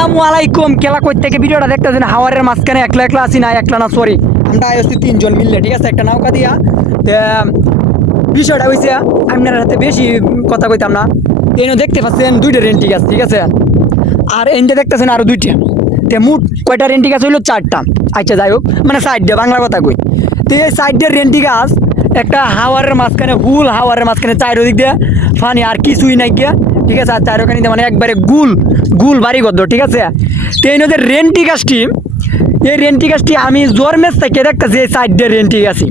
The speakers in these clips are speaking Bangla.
আসসালামু আলাইকুম। কেলা কই থেকে ভিডিওটা দেখতেছেন? হাওয়ারের মাঝখানে একলা একলা আছি না, একলা না, সরি, আমরা আছি তিনজন মিললে, ঠিক আছে, একটা নৌকা দিয়া। বিষয়টা হয়েছে আপনার হাতে বেশি কথা কইতাম না। এনে দেখতে পাচ্ছেন দুইটা রেন্টি গাছ, ঠিক আছে, আর এনে দেখতেছেন আরো দুইটা। মোট কয়টা রেন্টি গাছ হইলো? চারটা। আচ্ছা যাই হোক, মানে সাইড দিয়ে বাংলা কথা কই। তো এই সাইড দিয়ে রেন্টি গাছ একটা হাওয়ারের মাঝখানে, হুল হাওয়ারের মাঝখানে চারোদিক দিয়ে ফানি, আর কিছুই নাই গিয়া, ঠিক আছে। আর চারোখানি মানে একবারে গুল গুল বাড়ি গদ্দ, ঠিক আছে। তো এই নদীর রেন্টি গাছটি, এই রেন্টি গাছটি আমি জোরমেজ থেকে দেখতেছি এই সাইড দিয়ে রেন্টি গাছি।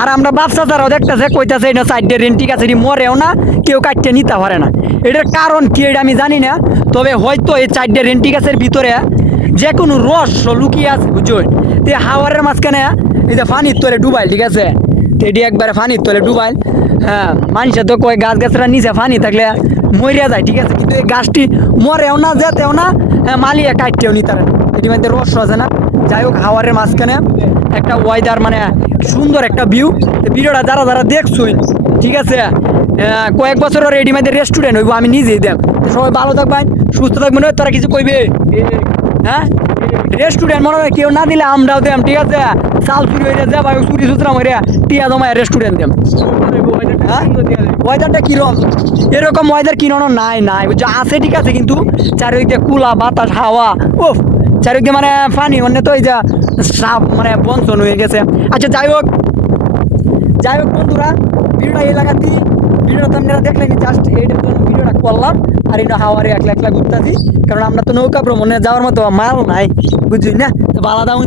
আর আমরা ব্যবসা যারাও দেখতেছে কইতাছে এটা সাইড দিয়ে রেন্টি গাছ, এটি মরেও না, কেউ কাটতে নিতে পারে না। এটার কারণ কি এটা আমি জানি না, তবে হয়তো এই সাইড দিয়ে রেন্টি গাছের ভিতরে যে কোনো রস লুকিয়ে আছে, বুঝছো। তো হাওয়ারের মাঝখানে এই যে ফানির তলে ডুবাইল, ঠিক আছে, তো এটি একবারে ফানির তলে ডুবাইল। হ্যাঁ, মানুষের তো কয় গাছ গাছরা নিচে ফানি থাকলে মরিয়া যায়, ঠিক আছে, কিন্তু এই গাছটি মরেও না, যেতেও না, মালিয়ে কাটতেও নিতে পারে না, এটি মধ্যে রস আছে না। যাই হোক, হাওয়ারের মাঝখানে একটা ওয়েদার, মানে সুন্দর একটা ভিউ। ভিডিওটা যারা যারা দেখছুই, ঠিক আছে, কয়েক বছরের রেডিমেড রেস্টুরেন্ট হইব, আমি নিজেই দেখ। সবাই ভালো থাকবেন, সুস্থ থাকবেন, তোরা কিছু কইবে? হ্যাঁ, রেস্টুরেন্ট মনে হয় কেউ না দিলে আমরাও দেম, ঠিক আছে। চাল চুরি হয়ে যা ভাই, চুরি সুতরাং হয়ে টিয়া জমায় রেস্টুরেন্ট দেম। ওয়েদারটা কিরকম? এরকম ওয়েদার কিনো নাই নাই, বুঝছো, আছে, ঠিক আছে, কিন্তু চারিদিক দিয়ে কুলা বাতাস হাওয়া, ও চারিদিক দিয়ে মানে পানি, মানে তো এই যে সাপ মানে বঞ্চন হয়ে গেছে। আচ্ছা যাই হোক, যাই হোক বন্ধুরা, ভিডিওটা এই লাগাতি, ভিডিওটা তো আপনারা দেখলেন, জাস্ট এইটার জন্য ভিডিওটা করলাম। আর এটা হাওয়ারে একলা একলা ঘুরতেছি, কারণ আমরা তো নৌকা ভ্রমণে যাওয়ার মতো মাল নাই, বুঝলি না, তো ভালো দাম।